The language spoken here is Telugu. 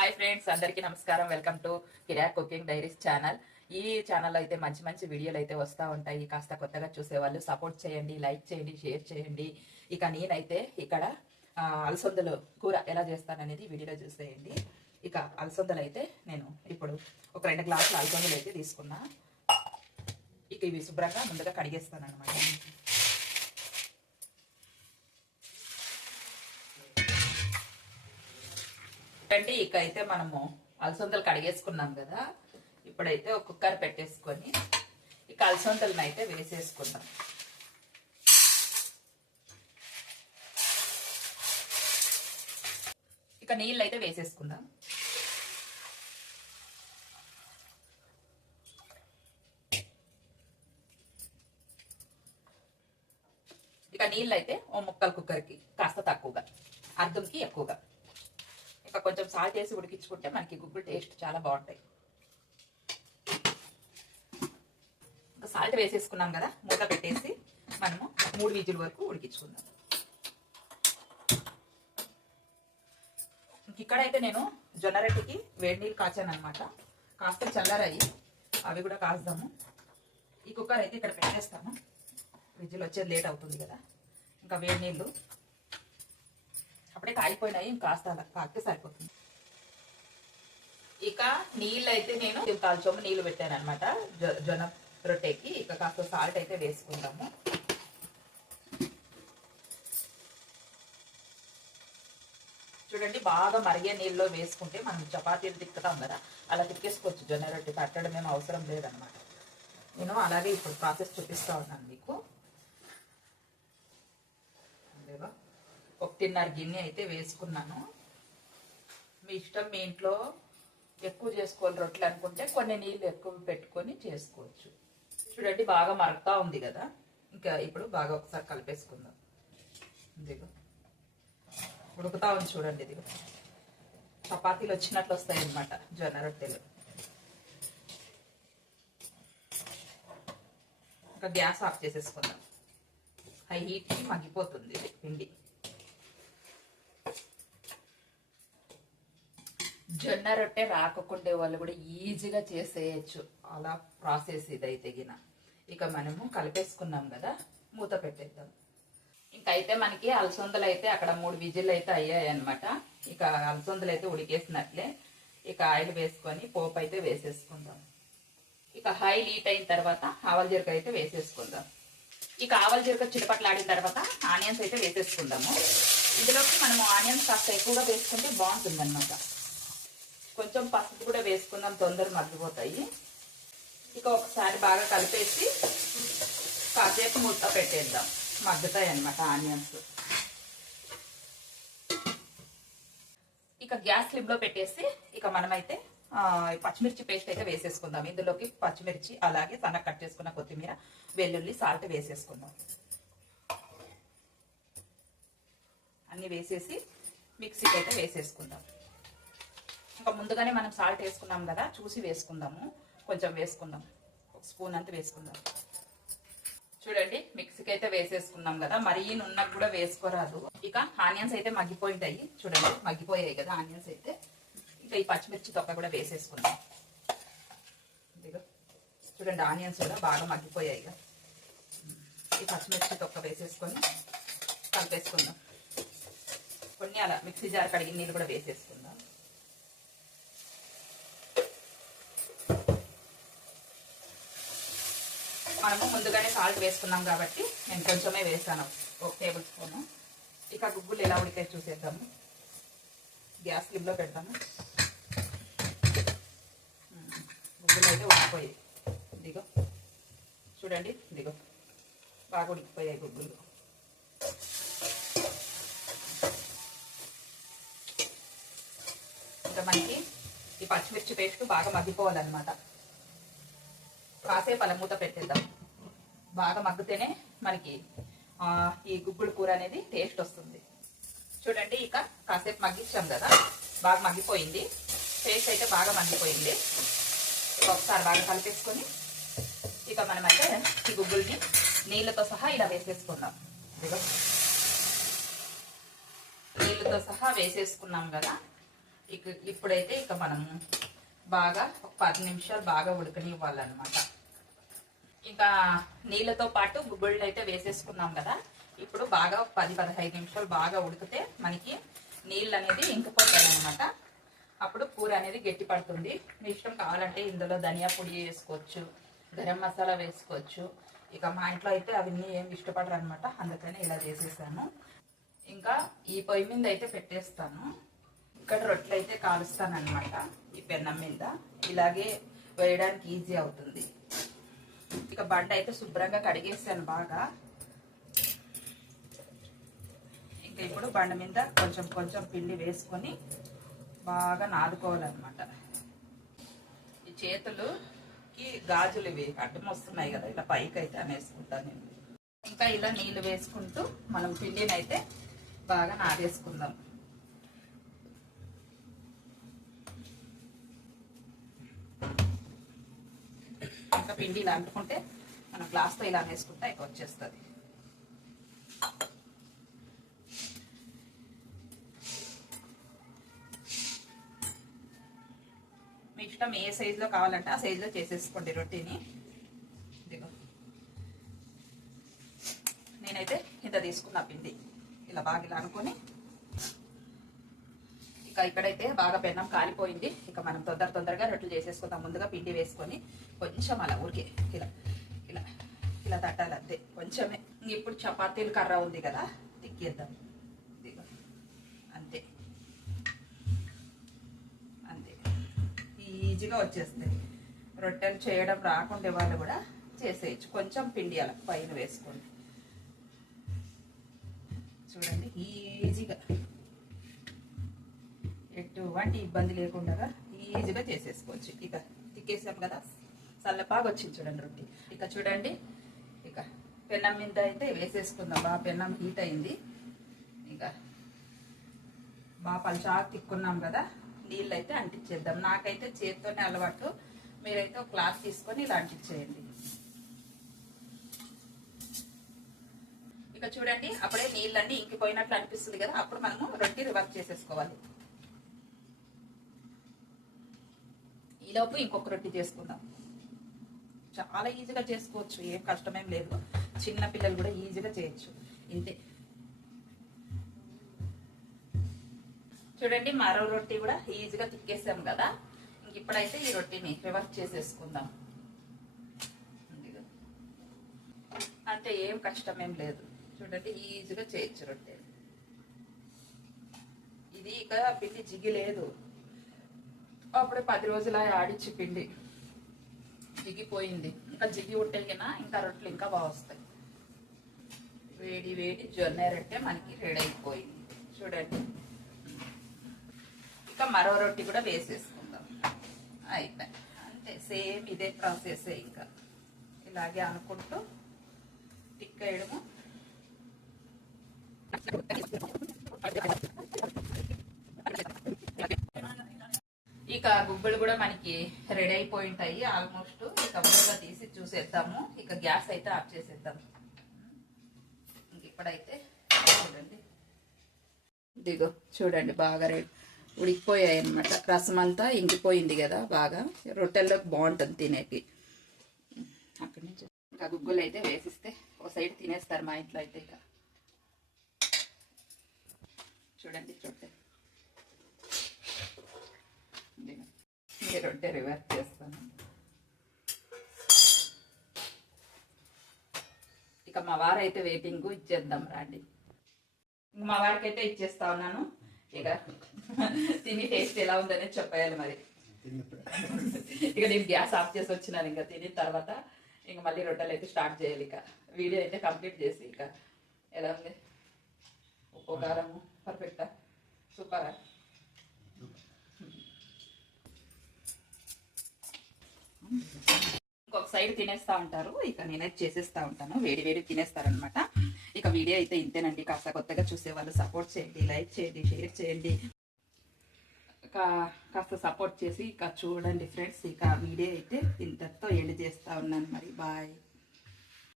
హాయ్ ఫ్రెండ్స్, అందరికీ నమస్కారం. Welcome to Kirak cooking diaries channel. ఈ ఛానల్లో అయితే మంచి మంచి వీడియోలు అయితే వస్తూ ఉంటాయి. కాస్త కొత్తగా చూసేవాళ్ళు సపోర్ట్ చేయండి, లైక్ చేయండి, షేర్ చేయండి. ఇక నేనైతే ఇక్కడ అలసందలు కూర ఎలా చేస్తాననేది వీడియోలో చూసేయండి. ఇక అలసందలు అయితే నేను ఇప్పుడు ఒక 2 గ్లాసుల అలసందలు అయితే తీసుకున్నా. ఇక ఇవి శుభ్రంగా ముందుగా కడిగేస్తాను అనమాట. అంటే ఇక అయితే మనము అలసందలు కడిగేసుకున్నాం కదా. ఇప్పుడైతే ఒక కుక్కర్ పెట్టేసుకొని ఇక అలసందలను అయితే వేసేసుకుందాం. ఇక నీళ్ళు అయితే వేసేసుకుందాం. ఇక నీళ్ళు అయితే ఓ ముక్కలు కుక్కర్కి కాస్త తక్కువగా, అర్ధంకి ఎక్కువగా. ఇక కొంచెం సాల్ట్ వేసి ఉడికించుకుంటే మనకి గుగ్గులు టేస్ట్ చాలా బాగుంటాయి. ఇంకా సాల్ట్ వేసేసుకున్నాం కదా, మూత పెట్టేసి మనము 3 విజిల్ వరకు ఉడికించుకుందాం. ఇక్కడైతే నేను జొన్న రొట్టెకి వేడి నీళ్ళు కాచాను అనమాట. కాస్త చల్లారాయి, అవి కూడా కాస్తాము. ఈ కుక్కర్ అయితే ఇక్కడ పెట్టేస్తాము. విజిల్ వచ్చేది లేట్ అవుతుంది కదా. ఇంకా వేడి నీళ్ళు అప్పుడే కాగిపోయినాయి, ఇంకాస్త అలా కాగితే సరిపోతుంది. ఇక నీళ్ళు అయితే నేను 4 చెంబు నీళ్ళు పెట్టాను అనమాట జొన్న రొట్టెకి. ఇక కాస్త సాల్ట్ అయితే వేసుకుందాము. చూడండి, బాగా మరిగే నీళ్ళలో వేసుకుంటే మనం చపాతీలు తిక్కుతాం కదా, అలా తిక్కేసుకోవచ్చు. జొన్న రొట్టె కట్టడం ఏమో అవసరం లేదనమాట. నేను అలాగే ఇప్పుడు ప్రాసెస్ చూపిస్తా ఉన్నాను మీకు. 1.5 గిన్నె అయితే వేసుకున్నాను. మీ ఇష్టం, మీ ఇంట్లో ఎక్కువ చేసుకోవాలి రొట్టెలు అనుకుంటే కొన్ని నీళ్ళు ఎక్కువ పెట్టుకొని చేసుకోవచ్చు. చూడండి, బాగా మరుగుతా ఉంది కదా. ఇంకా ఇప్పుడు బాగా ఒకసారి కలిపేసుకుందాం. ఇదిగో ఉడుకుతా ఉంది చూడండి. ఇదిగో చపాతీలు వచ్చినట్లు వస్తాయి అన్నమాట జొన్న రొట్టెలు. ఇంకా గ్యాస్ ఆఫ్ చేసేసుకుందాం. హై హీట్కి మగ్గిపోతుంది పిండి. జొన్న రొట్టె రాకుండే వాళ్ళు కూడా ఈజీగా చేసేయచ్చు. అలా ప్రాసెస్ ఇదైతే గిన. ఇక మనము కలిపేసుకున్నాం కదా, మూత పెట్టేద్దాం. ఇంకైతే మనకి అలసందలు అయితే అక్కడ 3 విజిల్ అయితే అయ్యాయి అనమాట. ఇక అలసందలు అయితే ఉడికేసినట్లే. ఇక ఆయిల్ వేసుకొని పోపు అయితే వేసేసుకుందాం. ఇక హై హీట్ అయిన తర్వాత ఆవాల జీలకర్ర అయితే వేసేసుకుందాం. ఇక ఆవాల జీలకర్ర చిటపట్లాడిన తర్వాత ఆనియన్స్ అయితే వేసేసుకుందాము. ఇందులోకి మనము ఆనియన్స్ కాస్త ఎక్కువగా వేసుకుంటే బాగుంటుంది అనమాట. కొంచెం పసుపు కూడా వేసుకుందాం, తొందరగా మగ్గిపోతాయి. ఇక ఒకసారి బాగా కలిపేసి కాసేపు మూత పెట్టేద్దాం, మగ్గుతాయి అన్నమాట ఆనియన్స్. ఇక గ్యాస్ స్లిమ్ లో పెట్టేసి ఇక మనమైతే పచ్చిమిర్చి పేస్ట్ అయితే వేసేసుకుందాం. ఇందులోకి పచ్చిమిర్చి, అలాగే సన్నగా కట్ చేసుకున్న కొత్తిమీర, వెల్లుల్లి, సాల్ట్ వేసేసుకుందాం. అన్ని వేసేసి మిక్సీకి అయితే వేసేసుకుందాం. ఇంకా ముందుగానే మనం సాల్ట్ వేసుకున్నాం కదా, చూసి వేసుకుందాము. కొంచెం వేసుకుందాం, 1 స్పూన్ అంతా వేసుకుందాం. చూడండి, మిక్సీకి అయితే వేసేసుకున్నాం కదా, మరీ నున్నకు కూడా వేసుకోరాదు. ఇక ఆనియన్స్ అయితే మగ్గిపోయింటాయి. చూడండి, మగ్గిపోయాయి కదా ఆనియన్స్ అయితే. ఇంకా ఈ పచ్చిమిర్చి తొక్క కూడా వేసేసుకుందాం. ఇదిగో చూడండి, ఆనియన్స్ కూడా బాగా మగ్గిపోయాయి కదా. ఈ పచ్చిమిర్చి తొక్క వేసేసుకొని కలిపేసుకుందాం. కొన్ని అలా మిక్సీ జార్ కడిగిన నీళ్ళు కూడా వేసేసుకుందాం. మనము ముందుగానే సాల్ట్ వేసుకున్నాం కాబట్టి నేను కొంచెమే వేసాను, 1 టేబుల్ స్పూను. ఇక గుగ్గులు ఎలా ఉడితే చూసేద్దాము. గ్యాస్ స్లిమ్లో పెడతాము. గుగ్గులు అయితే ఉడికిపోయాయి. ఇదిగో చూడండి, ఇదిగో బాగా ఉడికిపోయాయి గుగ్గులు. ఇంకా మనకి ఈ పచ్చిమిర్చి పేస్ట్ బాగా మగ్గిపోవాలన్నమాట. కాసేపు అలా మూత పెట్టేద్దాం. బాగా మగ్గితేనే మనకి ఈ గుగ్గుడు కూర అనేది టేస్ట్ వస్తుంది. చూడండి, ఇక కాసేపు మగ్గించాం కదా, బాగా మగ్గిపోయింది. పేస్ట్ అయితే బాగా మగ్గిపోయింది. ఒకసారి బాగా కలిపేసుకొని ఇక మనమైతే ఈ గుగ్గుల్ని నీళ్ళతో సహా ఇలా వేసేసుకుందాం. నీళ్ళతో సహా వేసేసుకున్నాం కదా. ఇక ఇప్పుడైతే ఇక మనము బాగా ఒక 10 నిమిషాలు బాగా ఉడకనివ్వాలన్నమాట. ఇంకా నీళ్ళతో పాటు గుగ్గుళ్ళు అయితే వేసేసుకున్నాం కదా. ఇప్పుడు బాగా 10-15 నిమిషాలు బాగా ఉడికితే మనకి నీళ్ళు అనేది ఇంకిపోతాయి అనమాట. అప్పుడు కూర అనేది గట్టి పడుతుంది. మీ ఇష్టం కావాలంటే ఇందులో ధనియా పొడి వేసుకోవచ్చు, గరం మసాలా వేసుకోవచ్చు. ఇక మా ఇంట్లో అయితే అవన్నీ ఏం ఇష్టపడరు అనమాట, అందుకని ఇలా చేసేసాను. ఇంకా ఈ పొయ్యి మీద అయితే పెట్టేస్తాను. ఇక్కడ రొట్టెలు అయితే కాలుస్తాను అనమాట ఈ పెన్నం మీద. ఇలాగే వేయడానికి ఈజీ అవుతుంది. ఇక బండ అయితే శుభ్రంగా కడిగేసాను బాగా. ఇంకా ఇప్పుడు బండ మీద కొంచెం కొంచెం పిండి వేసుకొని బాగా నాదుకోవాలన్నమాట. ఈ చేతులుకి గాజులు ఇవి అడ్డం వస్తున్నాయి కదా, ఇలా పైకి అయితే అనేసుకుంటాను నేను. ఇంకా ఇలా నీళ్ళు వేసుకుంటూ మనం పిండిని అయితే బాగా నాదేసుకుందాం. ఇంకా పిండి ఇలా అంటుకుంటే మనం గ్లాస్తో ఇలా వేసుకుంటే ఇక వచ్చేస్తుంది. మీ ఇష్టం ఏ సైజులో కావాలంటే ఆ సైజులో చేసేసుకోండి రొట్టెని. ఇదిగో నేనైతే ఇంత తీసుకున్నా పిండి. ఇలా బాగా ఇలా అనుకొని ఇక ఇక్కడైతే బాగా పెన్నం కాలిపోయింది. ఇక మనం తొందరగా రొట్టెలు చేసేసుకుందాం. ముందుగా పిండి వేసుకొని కొంచెం అలా ఊరికే ఇలా ఇలా ఇలా తట్టాలి అంతే, కొంచెమే. ఇప్పుడు చపాతీలు కర్ర ఉంది కదా, తిక్కేద్దాం. ఇదిగో అంతే అంతే, ఈజీగా వచ్చేస్తాయి. రొట్టెలు చేయడం రాకుండే వాళ్ళు కూడా చేసేయచ్చు. కొంచెం పిండి అలా పైన వేసుకోండి. చూడండి ఈజీగా, ఎటువంటి ఇబ్బంది లేకుండా ఈజీగా చేసేసుకోవచ్చు. ఇక తిక్కేసాం కదా, చల్లపాగా వచ్చింది చూడండి రొట్టి. ఇక చూడండి, ఇక పెన్నం మీద అయితే వేసేసుకుందాం. బాగా పెన్నం హీట్ అయింది. ఇక బాగా పలుచాకు తిక్కున్నాం కదా, నీళ్ళు అయితే అంటించేద్దాం. నాకైతే చేతితోనే అలవాటు, మీరైతే ఒక క్లాత్ తీసుకొని ఇలా అంటించేయండి. ఇక చూడండి, అప్పుడే నీళ్ళన్నీ ఇంకిపోయినట్లు అనిపిస్తుంది కదా, అప్పుడు మనము రొట్టి రివర్స్ చేసేసుకోవాలి. ఈలోపు ఇంకొక రొట్టి చేసుకుందాం. చాలా ఈజీగా చేసుకోవచ్చు, ఏం కష్టమేం లేదు. చిన్న పిల్లలు కూడా ఈజీగా చేయొచ్చు. ఇంతే. చూడండి, మరో రొట్టి కూడా ఈజీగా తిక్కేసాం కదా. ఇంక ఇప్పుడైతే ఈ రొట్టిని రివర్స్ చేసేసుకుందాం. అంటే ఏం కష్టమేం లేదు. చూడండి, ఈజీగా చేయొచ్చు రొట్టె. ఇది ఇక పిండి జిగి లేదు, అప్పుడే 10 రోజుల ఆడిచ్చి పిండి జిగిపోయింది. ఇంకా జిగి ఉంటే కన్నా ఇంకా రొట్టెలు ఇంకా బాగా వస్తాయి. వేడి వేడి జొన్న రొట్టె మనకి రెడీ అయిపోయింది. చూడండి, ఇక మరో రొట్టి కూడా వేసేసుకుందాం. అయిపోయి అంతే, సేమ్ ఇదే ప్రాసెస్. ఇంకా ఇలాగే అనుకుంటూ తిక్కేయడము. ఇక గుగ్గులు కూడా మనకి రెడీ అయిపోయి ఉంటాయి ఆల్మోస్ట్. ఇక ముందుగా తీసి చూసేద్దాము. ఇక గ్యాస్ అయితే ఆఫ్ చేసేద్దాం. ఇప్పుడైతే చూడండి, దిగో చూడండి, బాగా ఉడికిపోయాయి అనమాట. రసం అంతా ఇంకిపోయింది కదా బాగా. రొట్టెల్లోకి బాగుంటుంది తినేకి. అక్కడి నుంచి ఇంకా గుగ్గులు అయితే వేసిస్తే ఒక సైడ్ తినేస్తారు మా ఇంట్లో అయితే. ఇక చూడండి రొట్టె, రొట్టె రివర్స్ చేస్తాను. ఇక మా వారైతే వెయిటింగ్, ఇచ్చేద్దాం రండి. మా వారికి అయితే ఇచ్చేస్తా ఉన్నాను. ఇక తిని టేస్ట్ ఎలా ఉందనే చెప్పాలి మరి. ఇక నేను గ్యాస్ ఆఫ్ చేసి వచ్చినాను. ఇంకా తిని తర్వాత ఇంక మళ్ళీ రొట్టెలు అయితే స్టార్ట్ చేయాలి. ఇక వీడియో అయితే కంప్లీట్ చేసి ఇక ఎలా ఉంది, ఉప్పు కారము పర్ఫెక్టా, సూపరా? ఇంకొక సైడ్ తినేస్తా ఉంటారు. ఇక నేనైతే చేసేస్తా ఉంటాను, వేడి వేడి తినేస్తారనమాట. ఇక వీడియో అయితే ఇంతేనండి. కాస్త కొత్తగా చూసే వాళ్ళు సపోర్ట్ చేయండి, లైక్ చేయండి, షేర్ చేయండి. కాస్త సపోర్ట్ చేసి ఇక చూడండి ఫ్రెండ్స్. ఇక వీడియో అయితే ఇంతటితో ఎండ్ చేస్తా ఉన్నాను. మరి బాయ్.